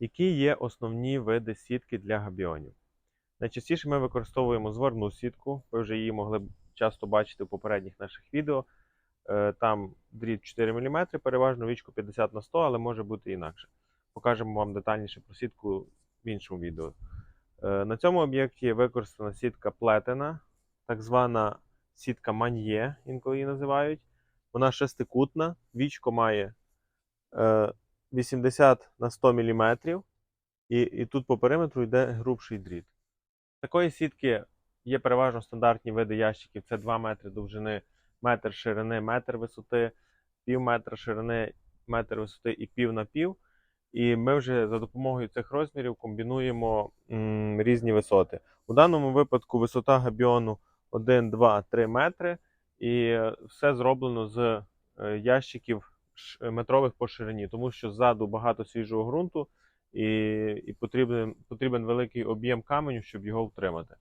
Які є основні види сітки для габіонів? Найчастіше ми використовуємо зварну сітку. Ви вже її могли часто бачити в попередніх наших відео. Е, Там дріт 4 мм, переважно вічку 50 на 100, але може бути інакше. Покажемо вам детальніше про сітку в іншому відео. Е, На цьому об'єкті використана сітка плетена, так звана сітка маньє, інколи її називають. Вона шестикутна, вічко має е, 80 на 100 мм, і, і тут по периметру йде грубший дріт. Такої сітки є переважно стандартні види ящиків: це 2 метри довжини, метр ширини, метр висоти, пів метра ширини, метр висоти і пів на пів. І ми вже за допомогою цих розмірів комбінуємо м, різні висоти. У даному випадку висота габіону 1, 2, 3 метри, і е, все зроблено з е, ящиків метрових по ширині, тому що ззаду багато свіжого ґрунту і, і потрібен, потрібен великий об'єм каменю, щоб його втримати.